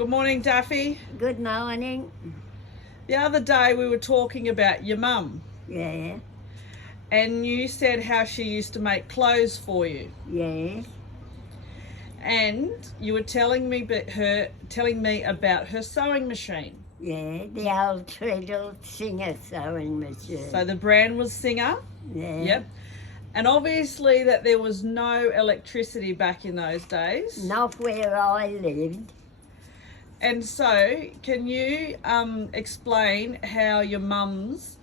Good morning, Daffy. Good morning. The other day we were talking about your mum, Yeah, and you said how she used to make clothes for you, yes, and you were telling me about her sewing machine. yeah. The old treadle Singer sewing machine. So the brand was Singer. Yeah. Yep. And obviously that there was no electricity back in those days. Not where I lived. And so, can you explain how your mum's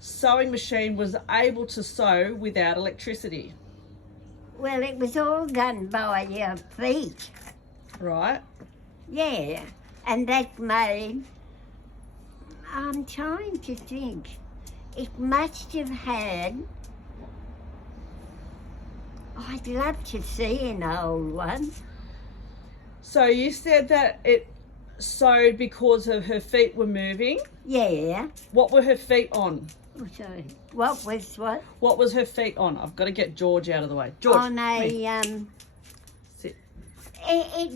sewing machine was able to sew without electricity? Well, it was all done by your feet. Right? Yeah. And that made, I'm trying to think, it must have had, I'd love to see an old one. So you said that it sewed because of her feet were moving. Yeah. What were her feet on? Oh, sorry. What was what? What was her feet on? I've got to get George out of the way. George, On come here. a, Sit.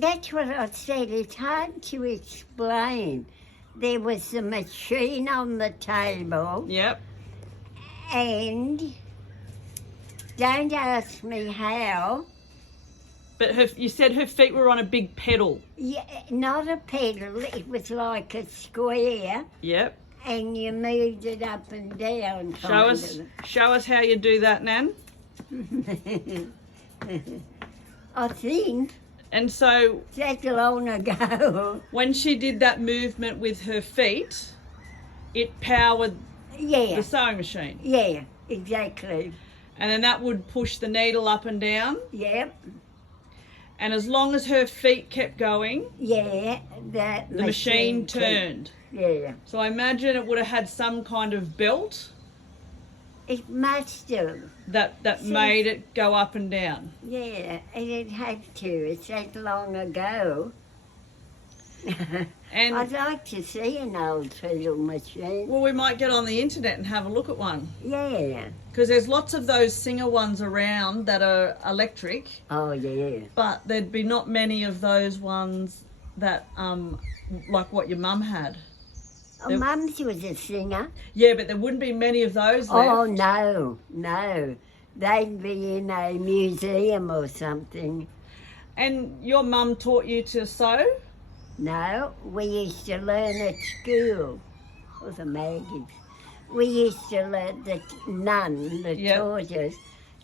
that's what I said. It's hard to explain. There was a machine on the table, Yep. and don't ask me how. But you said her feet were on a big pedal. Yeah, not a pedal. It was like a square, Yep. and you moved it up and down. Show us how you do that, Nan. I think And so that long ago. when she did that movement with her feet, it powered Yeah, the sewing machine. yeah, exactly. And then that would push the needle up and down. Yep. And as long as her feet kept going, Yeah, that the machine turned. Yeah, So I imagine it would have had some kind of belt it must have. that made it go up and down. Yeah, it had to. It's that long ago. And I'd like to see an old treadle machine. well, we might get on the internet and have a look at one, Yeah. because there's lots of those Singer ones around that are electric, Oh, yeah. but there'd be not many of those ones that like what your mum had. Oh, Mum's was a singer. Yeah, but there wouldn't be many of those left. Oh, no. They'd be in a museum or something. And your mum taught you to sew? No, we used to learn at school. Or the Maggies. We used to learn, the nun that Yep.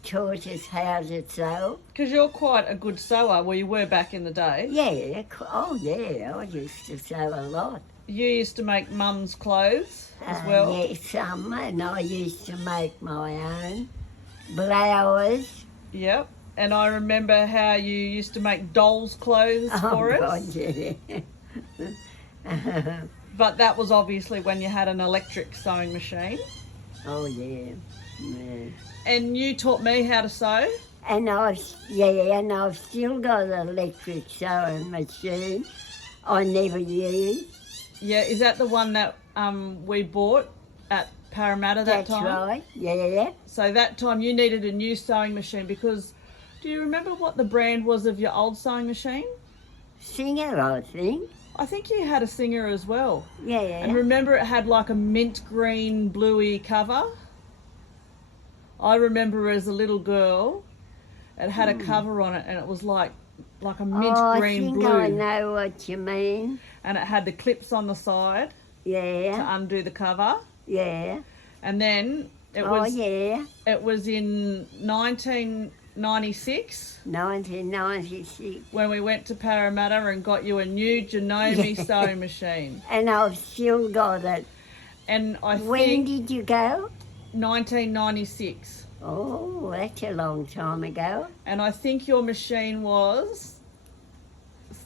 taught us how to sew. Because you're quite a good sewer, well, you were back in the day. Yeah, oh yeah, I used to sew a lot. You used to make mum's clothes as well. Yeah, some, and I used to make my own blouse. Yep. And I remember how you used to make dolls' clothes for God, us. yeah. But that was obviously when you had an electric sewing machine. Oh yeah. And you taught me how to sew. And I've still got an electric sewing machine. I never used. Yeah, is that the one that we bought at Parramatta that That's time? right. Yeah. So that time you needed a new sewing machine because, do you remember what the brand was of your old sewing machine? Singer, I think. I think you had a Singer as well. Yeah. And remember it had like a mint green bluey cover? I remember as a little girl, it had a cover on it and it was like a mint green blue. I think I know what you mean. And it had the clips on the side to Yeah. undo the cover. Yeah. And then it Oh was yeah. it was in 1996 1996. when we went to Parramatta and got you a new Janome sewing machine. And I've still got it. And I When think did you go? 1996. Oh, that's a long time ago. And I think your machine was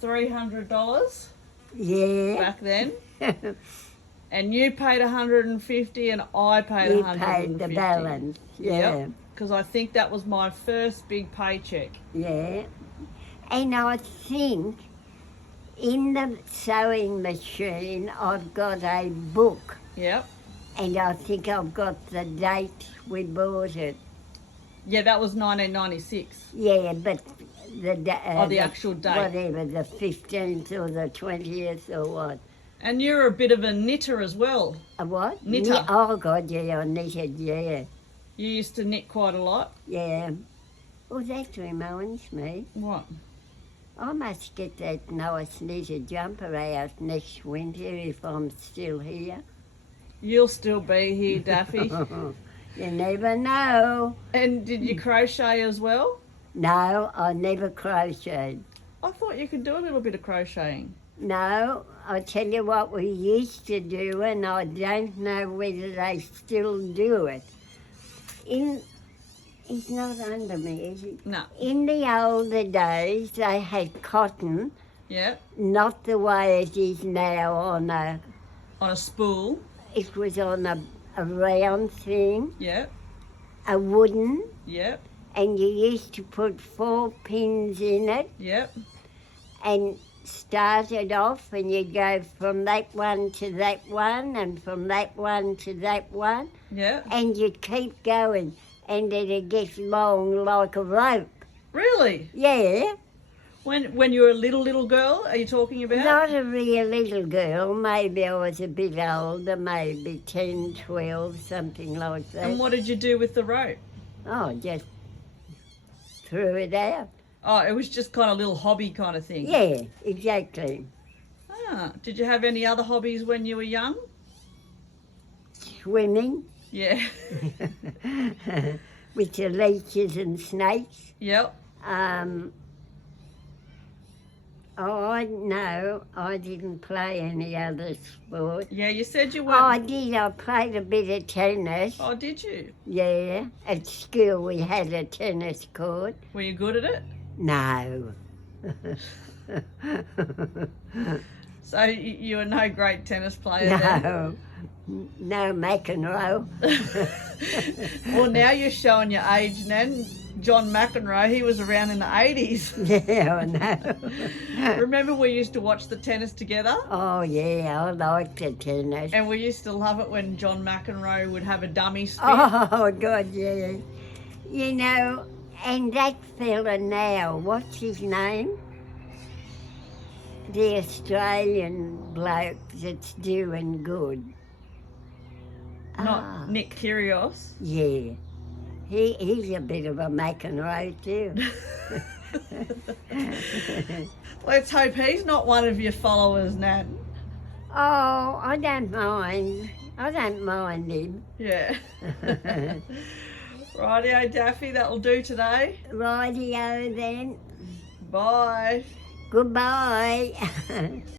$300 Yeah. back then. And you paid $150 and I paid You $150. paid the balance. Yeah. Because I think that was my first big paycheck. Yeah. And I think in the sewing machine I've got a book. Yep. And I think I've got the date we bought it. Yeah, that was 1996. Yeah, but the actual date. Whatever, the 15th or the 20th or what. And you're a bit of a knitter as well. A what? Knitter. Oh, God, yeah, I knitted, yeah. You used to knit quite a lot. Yeah. Oh, that reminds me. What? I must get that nice knitted jumper out next winter if I'm still here. You'll still be here, Daffy. You never know. And did you crochet as well? No, I never crocheted. I thought you could do a little bit of crocheting. No, I tell you what we used to do, and I don't know whether they still do it. It's not under me, is it? No. In the older days, they had cotton, Yeah. not the way it is now on a... On a spool. It was on a round thing, Yeah. a wooden, Yeah. and you used to put 4 pins in it Yeah. and start it off, and you go from that one to that one and from that one to that one, Yeah. and you'd keep going, and it'd get long like a rope. Really? Yeah, When you were a little girl, are you talking about? not a real little girl. Maybe I was a bit older, maybe 10, 12, something like that. And what did you do with the rope? Oh, just threw it out. Oh, it was just kind of a little hobby kind of thing. Yeah, exactly. Ah, did you have any other hobbies when you were young? Swimming Yeah. with the leeches and snakes. Yep. No, I didn't play any other sport. Yeah, you said you Oh, weren't. I did. I played a bit of tennis. Oh, did you? Yeah, at school we had a tennis court. Were you good at it? No. So you were no great tennis player then? No. No McEnroe. Well, now you're showing your age, Nan. John McEnroe, he was around in the 80s. Yeah, I know. Remember we used to watch the tennis together? Oh, yeah, I liked the tennis. And we used to love it when John McEnroe would have a dummy spin. Oh, God, yeah. You know, and that fella now, what's his name? The Australian bloke that's doing good. Not Nick Kyrgios. Yeah. He's a bit of a McEnroe too. Let's hope he's not one of your followers, Nan. Oh, I don't mind. I don't mind him. Yeah. Rightio, Daffy, that'll do today. Rightio then. Bye. Goodbye.